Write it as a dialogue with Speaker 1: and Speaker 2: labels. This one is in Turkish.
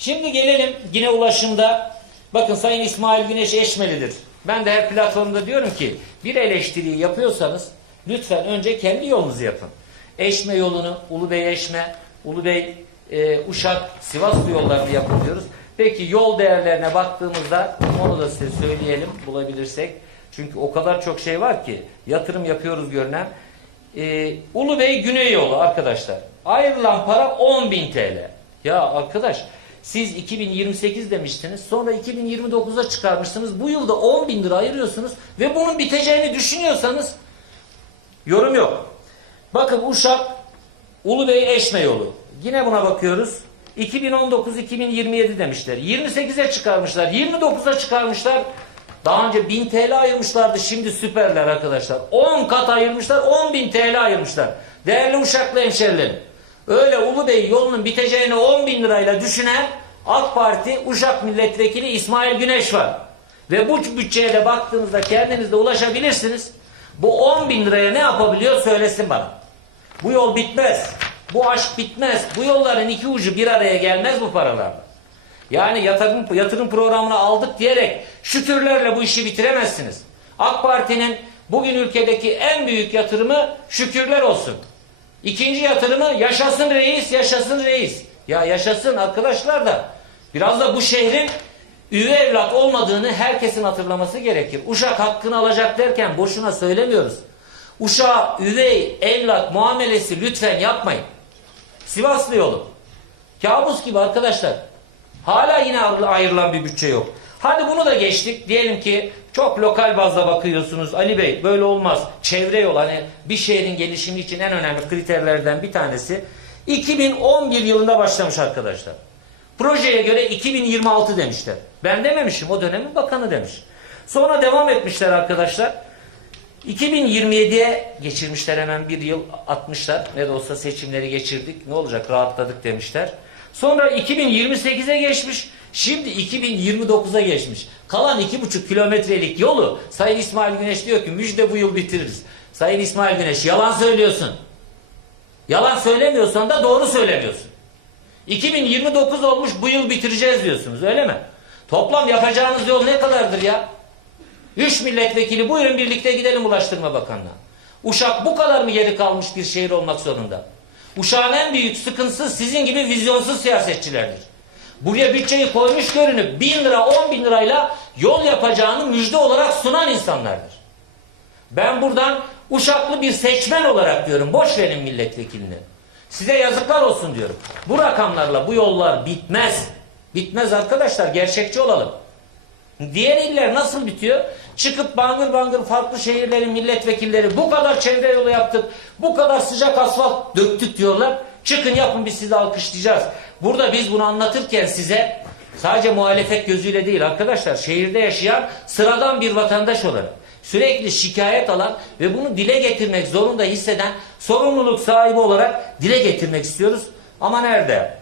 Speaker 1: Şimdi gelelim yine ulaşımda. Bakın Sayın İsmail Güneş Eşmeli'dir. Ben de her platformda diyorum ki bir eleştiriyi yapıyorsanız lütfen önce kendi yolunuzu yapın. Eşme yolunu, Ulubey Eşme, Ulubey e, Uşak, Sivaslı yollarını yapın diyoruz. Peki yol değerlerine baktığımızda onu da size söyleyelim bulabilirsek. Çünkü o kadar çok şey var ki yatırım yapıyoruz görünen. E, Ulubey Güney yolu arkadaşlar. Ayrılan para 10.000 TL. Ya arkadaş siz 2028 demiştiniz sonra 2029'a çıkarmışsınız. Bu yılda 10 bin lira ayırıyorsunuz ve bunun biteceğini düşünüyorsanız yorum yok. Bakın Uşak Ulubey Eşme yolu. Yine buna bakıyoruz. 2019-2027 demişler. 28'e çıkarmışlar. 29'a çıkarmışlar. Daha önce 1000 TL ayırmışlardı. Şimdi süperler arkadaşlar. 10 kat ayırmışlar. 10 bin TL ayırmışlar. Değerli Uşaklı hemşerilerim. Öyle Ulubey yolunun biteceğini 10 bin lirayla düşünen AK Parti Uşak Milletvekili İsmail Güneş var. Ve bu bütçeye de baktığınızda kendiniz de ulaşabilirsiniz. Bu 10 bin liraya ne yapabiliyor söylesin bana. Bu yol bitmez. Bu aşk bitmez. Bu yolların iki ucu bir araya gelmez bu paralarla. Yani yatırım, yatırım programına aldık diyerek şükürlerle bu işi bitiremezsiniz. AK Parti'nin bugün ülkedeki en büyük yatırımı şükürler olsun. İkinci yatırımı yaşasın reis, yaşasın reis. Ya yaşasın arkadaşlar da biraz da bu şehrin üvey evlat olmadığını herkesin hatırlaması gerekir. Uşak hakkını alacak derken boşuna söylemiyoruz. Uşağa üvey evlat muamelesi lütfen yapmayın. Sivaslı yolu. Kabus gibi arkadaşlar. Hala yine ayrılan bir bütçe yok. Hadi bunu da geçtik. Diyelim ki çok lokal bazda bakıyorsunuz. Ali Bey böyle olmaz. Çevre yol hani bir şehrin gelişimi için en önemli kriterlerden bir tanesi. 2011 yılında başlamış arkadaşlar. Projeye göre 2026 demişler. Ben dememişim o dönemin bakanı demiş. Sonra devam etmişler arkadaşlar. 2027'ye geçirmişler hemen bir yıl atmışlar. Ne de olsa seçimleri geçirdik. Ne olacak rahatladık demişler. Sonra 2028'e geçmiş. Şimdi 2029'a geçmiş. Kalan 2,5 kilometrelik yolu Sayın İsmail Güneş diyor ki müjde bu yıl bitiririz. Sayın İsmail Güneş yalan söylüyorsun. Yalan söylemiyorsan da doğru söylemiyorsun. 2029 olmuş bu yıl bitireceğiz diyorsunuz öyle mi? Toplam yapacağınız yol ne kadardır ya? Üç milletvekili buyurun birlikte gidelim Ulaştırma Bakanlığı'na. Uşak bu kadar mı geri kalmış bir şehir olmak zorunda? Uşak'ın en büyük sıkıntısı sizin gibi vizyonsuz siyasetçilerdir. Buraya bütçeyi koymuş görünüp bin lira on bin lirayla yol yapacağını müjde olarak sunan insanlardır. Ben buradan Uşaklı bir seçmen olarak diyorum boş verin milletvekilini. Size yazıklar olsun diyorum. Bu rakamlarla bu yollar bitmez. Bitmez arkadaşlar gerçekçi olalım. Diğer iller nasıl bitiyor? Çıkıp bangır bangır farklı şehirlerin milletvekilleri bu kadar çevre yolu yaptık, bu kadar sıcak asfalt döktük diyorlar. Çıkın yapın biz sizi alkışlayacağız. Burada biz bunu anlatırken size sadece muhalefet gözüyle değil arkadaşlar şehirde yaşayan sıradan bir vatandaş olarak sürekli şikayet alan ve bunu dile getirmek zorunda hisseden sorumluluk sahibi olarak dile getirmek istiyoruz. Ama nerede?